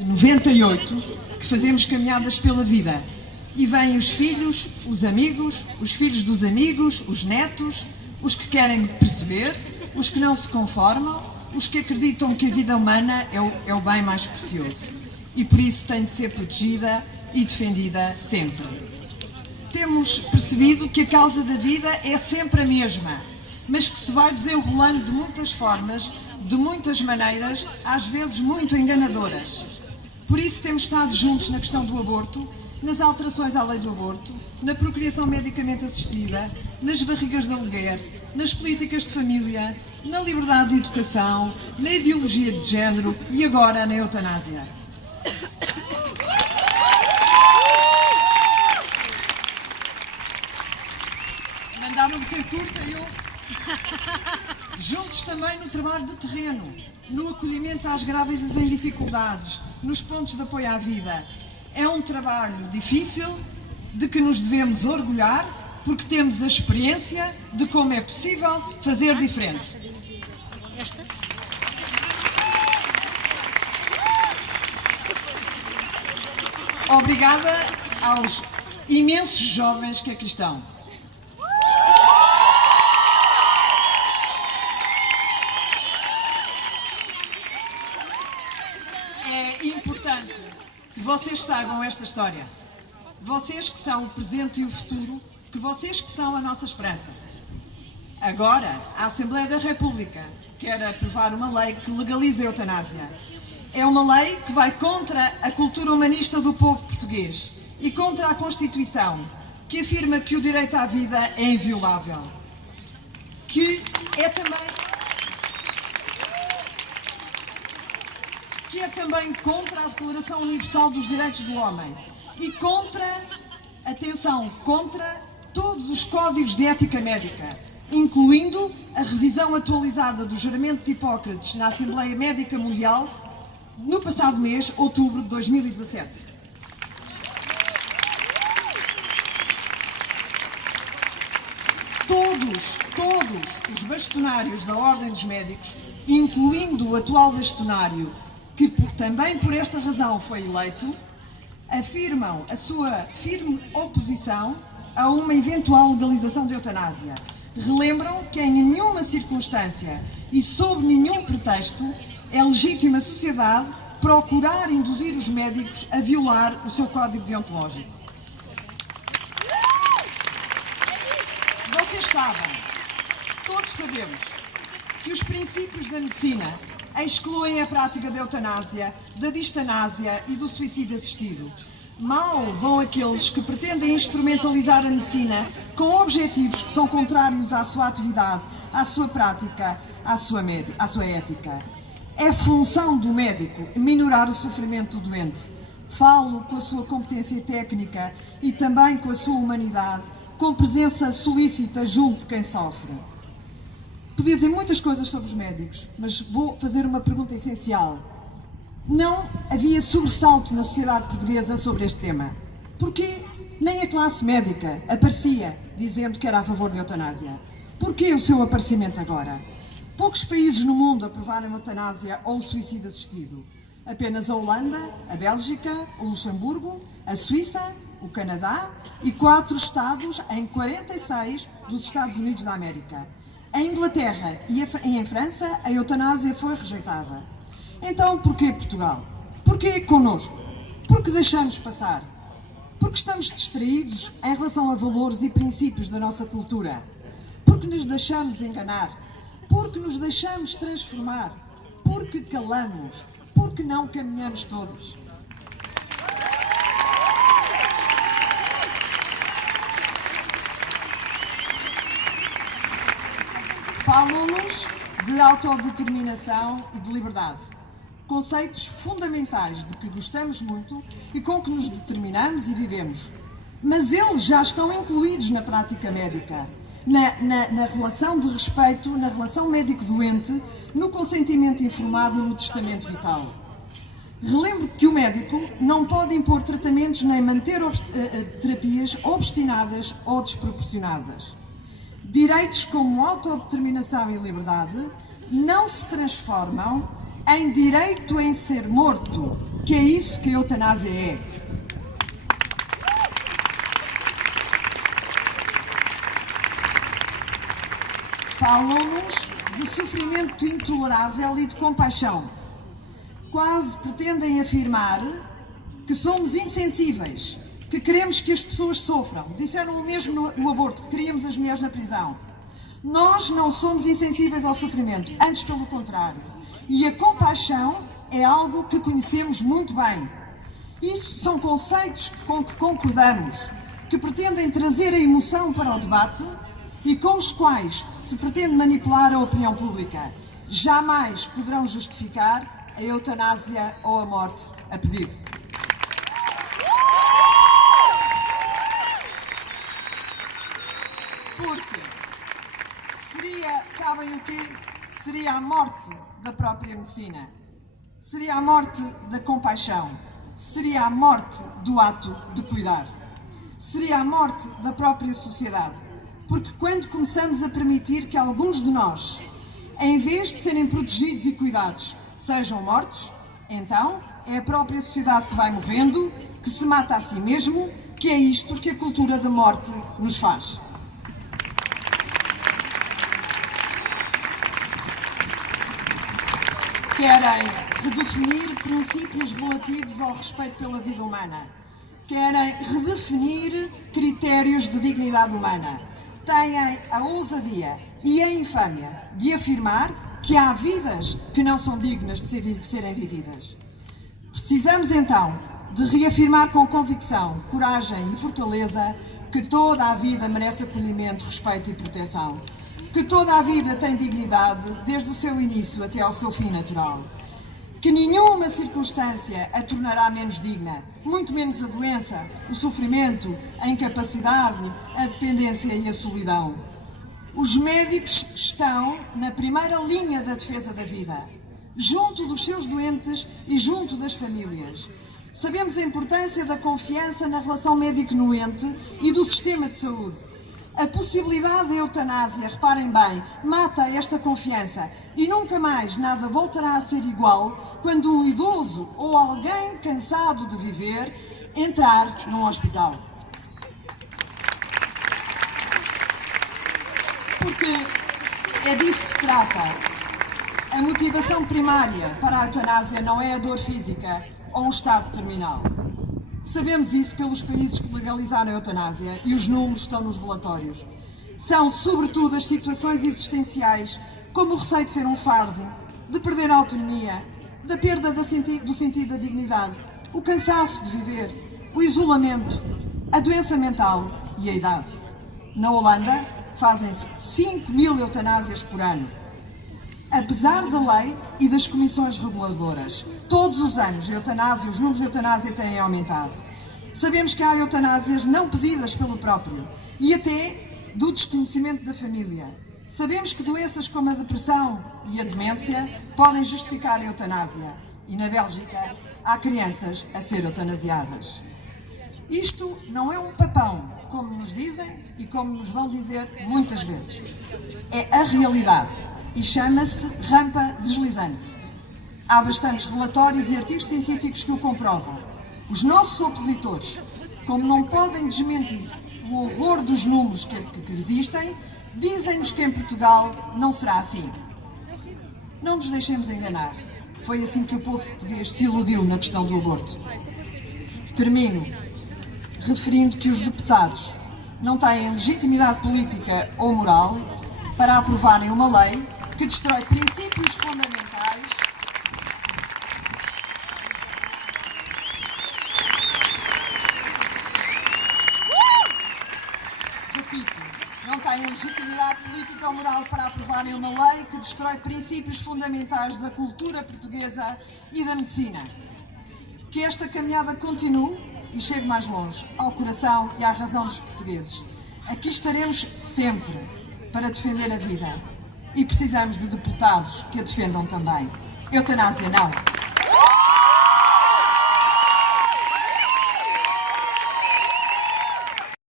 98 que fazemos caminhadas pela vida e vêm os filhos, os amigos, os filhos dos amigos, os netos, os que querem perceber, os que não se conformam, os que acreditam que a vida humana é o bem mais precioso e por isso tem de ser protegida e defendida sempre. Temos percebido que a causa da vida é sempre a mesma, mas que se vai desenrolando de muitas formas, de muitas maneiras, às vezes muito enganadoras. Por isso temos estado juntos na questão do aborto, nas alterações à lei do aborto, na procriação medicamente assistida, nas barrigas de aluguer, nas políticas de família, na liberdade de educação, na ideologia de género e agora na eutanásia. Mandaram-me ser curta e eu... Juntos também no trabalho de terreno, no acolhimento às grávidas em dificuldades, nos pontos de apoio à vida. É um trabalho difícil, de que nos devemos orgulhar, porque temos a experiência de como é possível fazer diferente. Obrigada aos imensos jovens que aqui estão. É importante que vocês saibam esta história. Vocês que são o presente e o futuro, que vocês que são a nossa esperança. Agora, a Assembleia da República quer aprovar uma lei que legaliza a eutanásia. É uma lei que vai contra a cultura humanista do povo português e contra a Constituição, que afirma que o direito à vida é inviolável. Que é também contra a Declaração Universal dos Direitos do Homem e contra, atenção, contra todos os códigos de ética médica, incluindo a revisão atualizada do juramento de Hipócrates na Assembleia Médica Mundial no passado mês, outubro de 2017. Todos os bastonários da Ordem dos Médicos, incluindo o atual bastonário, que também por esta razão foi eleito, afirmam a sua firme oposição a uma eventual legalização da eutanásia. Relembram que em nenhuma circunstância e sob nenhum pretexto é legítima a sociedade procurar induzir os médicos a violar o seu código deontológico. Vocês sabem, todos sabemos, que os princípios da medicina excluem a prática da eutanásia, da distanásia e do suicídio assistido. Mal vão aqueles que pretendem instrumentalizar a medicina com objetivos que são contrários à sua atividade, à sua prática, à sua ética. É função do médico minorar o sofrimento do doente. Falo com a sua competência técnica e também com a sua humanidade, com presença solícita junto de quem sofre. Podia dizer muitas coisas sobre os médicos, mas vou fazer uma pergunta essencial. Não havia sobressalto na sociedade portuguesa sobre este tema. Porquê nem a classe médica aparecia dizendo que era a favor da eutanásia? Porquê o seu aparecimento agora? Poucos países no mundo aprovaram a eutanásia ou o suicídio assistido. Apenas a Holanda, a Bélgica, o Luxemburgo, a Suíça, o Canadá e 4 estados em 46 dos Estados Unidos da América. Em Inglaterra e em França, a eutanásia foi rejeitada. Então, porquê Portugal? Porquê connosco? Porque deixamos passar. Porque estamos distraídos em relação a valores e princípios da nossa cultura. Porque nos deixamos enganar. Porque nos deixamos transformar. Porque calamos. Porque não caminhamos todos. Falam-nos de autodeterminação e de liberdade. Conceitos fundamentais de que gostamos muito e com que nos determinamos e vivemos. Mas eles já estão incluídos na prática médica, na relação de respeito, na relação médico-doente, no consentimento informado e no testamento vital. Relembro que o médico não pode impor tratamentos nem manter terapias obstinadas ou desproporcionadas. Direitos como autodeterminação e liberdade não se transformam em direito em ser morto, que é isso que a eutanásia é. Falam-nos de sofrimento intolerável e de compaixão. Quase pretendem afirmar que somos insensíveis, que queremos que as pessoas sofram. Disseram o mesmo no aborto, que queríamos as mulheres na prisão. Nós não somos insensíveis ao sofrimento, antes pelo contrário. E a compaixão é algo que conhecemos muito bem. Isso são conceitos com que concordamos, que pretendem trazer a emoção para o debate e com os quais se pretende manipular a opinião pública. Jamais poderão justificar a eutanásia ou a morte a pedido. Porque sabem o quê? Seria a morte da própria medicina. Seria a morte da compaixão. Seria a morte do ato de cuidar. Seria a morte da própria sociedade. Porque quando começamos a permitir que alguns de nós, em vez de serem protegidos e cuidados, sejam mortos, então é a própria sociedade que vai morrendo, que se mata a si mesmo, que é isto que a cultura da morte nos faz. Querem redefinir princípios relativos ao respeito pela vida humana. Querem redefinir critérios de dignidade humana. Têm a ousadia e a infâmia de afirmar que há vidas que não são dignas de serem vividas. Precisamos, então, de reafirmar com convicção, coragem e fortaleza que toda a vida merece acolhimento, respeito e proteção. Que toda a vida tem dignidade, desde o seu início até ao seu fim natural. Que nenhuma circunstância a tornará menos digna, muito menos a doença, o sofrimento, a incapacidade, a dependência e a solidão. Os médicos estão na primeira linha da defesa da vida, junto dos seus doentes e junto das famílias. Sabemos a importância da confiança na relação médico-doente e do sistema de saúde. A possibilidade da eutanásia, reparem bem, mata esta confiança e nunca mais nada voltará a ser igual quando um idoso ou alguém cansado de viver entrar num hospital. Porque é disso que se trata. A motivação primária para a eutanásia não é a dor física ou um estado terminal. Sabemos isso pelos países que legalizaram a eutanásia e os números estão nos relatórios. São, sobretudo, as situações existenciais, como o receio de ser um fardo, de perder a autonomia, da perda do sentido da dignidade, o cansaço de viver, o isolamento, a doença mental e a idade. Na Holanda, fazem-se 5.000 eutanásias por ano. Apesar da lei e das comissões reguladoras, todos os anos os números de eutanásia têm aumentado. Sabemos que há eutanásias não pedidas pelo próprio e até do desconhecimento da família. Sabemos que doenças como a depressão e a demência podem justificar a eutanásia e na Bélgica há crianças a ser eutanasiadas. Isto não é um papão, como nos dizem e como nos vão dizer muitas vezes. É a realidade. E chama-se rampa deslizante. Há bastantes relatórios e artigos científicos que o comprovam. Os nossos opositores, como não podem desmentir o horror dos números que existem, dizem-nos que em Portugal não será assim. Não nos deixemos enganar. Foi assim que o povo português se iludiu na questão do aborto. Termino referindo que os deputados não têm legitimidade política ou moral para aprovarem uma lei que destrói princípios fundamentais repito, não têm legitimidade política ou moral para aprovarem uma lei que destrói princípios fundamentais da cultura portuguesa e da medicina. Que esta caminhada continue e chegue mais longe, ao coração e à razão dos portugueses. Aqui estaremos sempre para defender a vida. E precisamos de deputados que a defendam também. Eutanásia não.